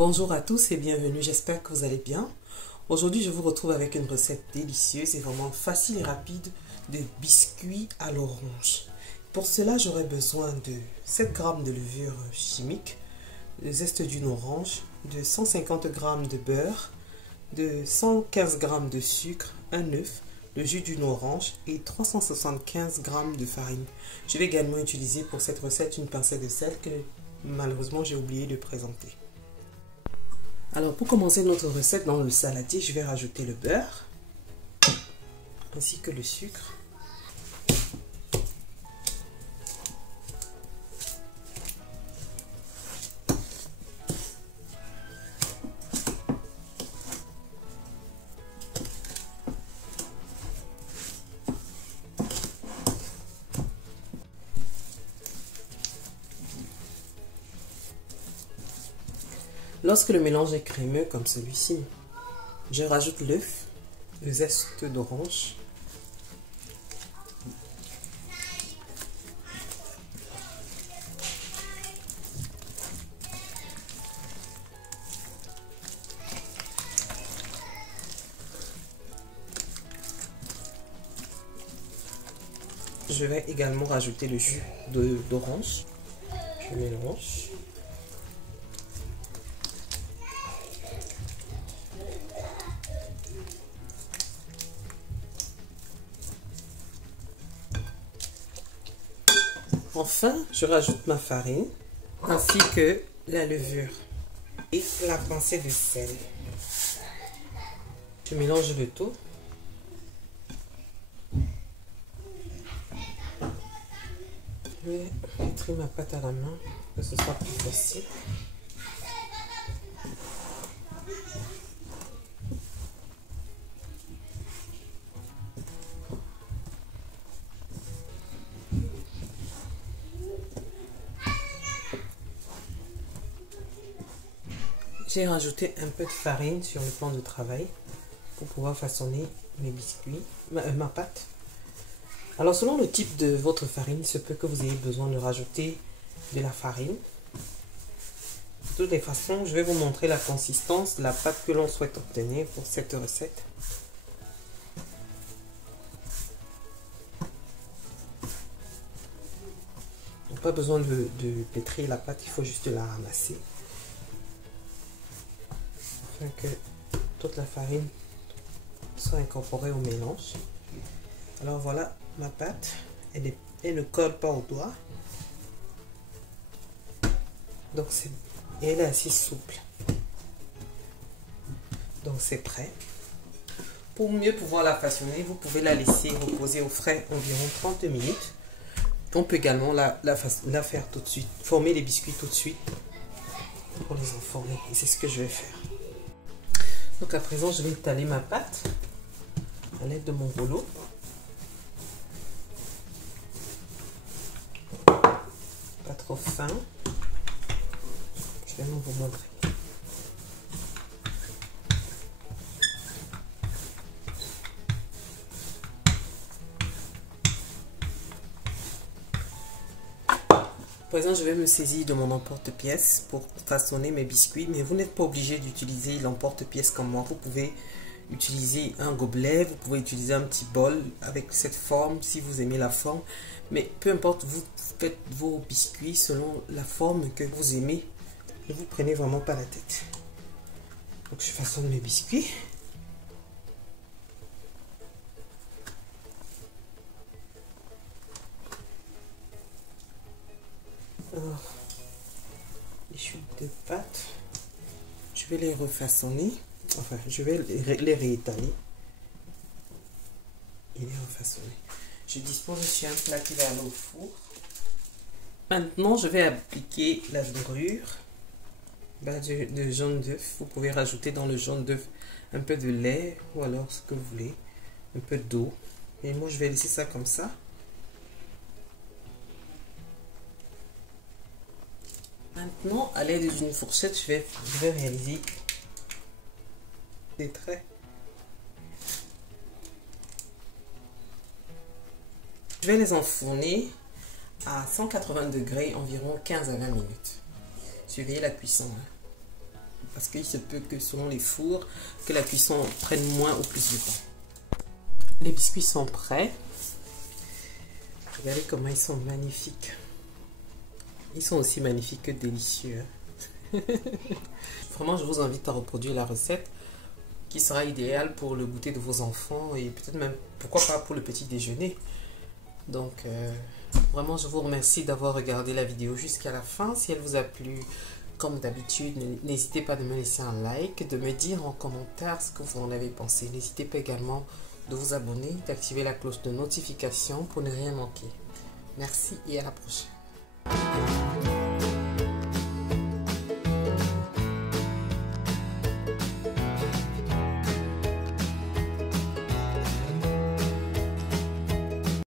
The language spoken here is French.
Bonjour à tous et bienvenue, j'espère que vous allez bien. Aujourd'hui, je vous retrouve avec une recette délicieuse et vraiment facile et rapide de biscuits à l'orange. Pour cela, j'aurai besoin de 7 g de levure chimique, de zeste d'une orange, de 150 g de beurre, de 115 g de sucre, un œuf, le jus d'une orange et 375 g de farine. Je vais également utiliser pour cette recette une pincée de sel que malheureusement j'ai oublié de présenter. Alors pour commencer notre recette, dans le saladier, je vais rajouter le beurre ainsi que le sucre. Lorsque le mélange est crémeux comme celui-ci, je rajoute l'œuf, le zeste d'orange, je vais également rajouter le jus d'orange, je mélange. Enfin, je rajoute ma farine, ainsi que la levure et la pincée de sel. Je mélange le tout. Je vais pétrir ma pâte à la main, pour que ce soit plus facile. J'ai rajouté un peu de farine sur le plan de travail pour pouvoir façonner mes biscuits, ma pâte. Alors selon le type de votre farine, il se peut que vous ayez besoin de rajouter de la farine. De toutes les façons, je vais vous montrer la consistance de la pâte que l'on souhaite obtenir pour cette recette. Il n'y a pas besoin de pétrir la pâte, il faut juste la ramasser. Que toute la farine soit incorporée au mélange. Alors voilà ma pâte, elle ne colle pas au doigt, donc elle est assez souple, donc c'est prêt. Pour mieux pouvoir la façonner, vous pouvez la laisser reposer au frais environ 30 minutes. On peut également la faire tout de suite, former les biscuits tout de suite pour les enfourner, et c'est ce que je vais faire. Donc à présent, je vais étaler ma pâte à l'aide de mon rouleau. Pas trop fin. Je vais vous montrer. À présent, je vais me saisir de mon emporte-pièce pour façonner mes biscuits, mais vous n'êtes pas obligé d'utiliser l'emporte-pièce comme moi. Vous pouvez utiliser un gobelet, vous pouvez utiliser un petit bol avec cette forme si vous aimez la forme, mais peu importe, vous faites vos biscuits selon la forme que vous aimez. Ne vous prenez vraiment pas la tête. Donc je façonne mes biscuits. Alors, les chutes de pâte, je vais les refaçonner, enfin je vais les réétaler et les refaçonner. Je dispose sur un plat qui va aller au four. Maintenant, je vais appliquer la dorure de jaune d'œuf. Vous pouvez rajouter dans le jaune d'œuf un peu de lait ou alors ce que vous voulez, un peu d'eau. Et moi, je vais laisser ça comme ça. Maintenant, à l'aide d'une fourchette, je vais réaliser des traits. Je vais les enfourner à 180 degrés environ 15 à 20 minutes. Surveillez la cuisson. parce qu'il se peut que selon les fours, que la cuisson prenne moins ou plus de temps. Les biscuits sont prêts. Regardez comment ils sont magnifiques. Ils sont aussi magnifiques que délicieux. Vraiment, je vous invite à reproduire la recette qui sera idéale pour le goûter de vos enfants et peut-être même, pourquoi pas, pour le petit déjeuner. Donc, vraiment, je vous remercie d'avoir regardé la vidéo jusqu'à la fin. Si elle vous a plu, comme d'habitude, n'hésitez pas de me laisser un like, de me dire en commentaire ce que vous en avez pensé. N'hésitez pas également de vous abonner, d'activer la cloche de notification pour ne rien manquer. Merci et à la prochaine.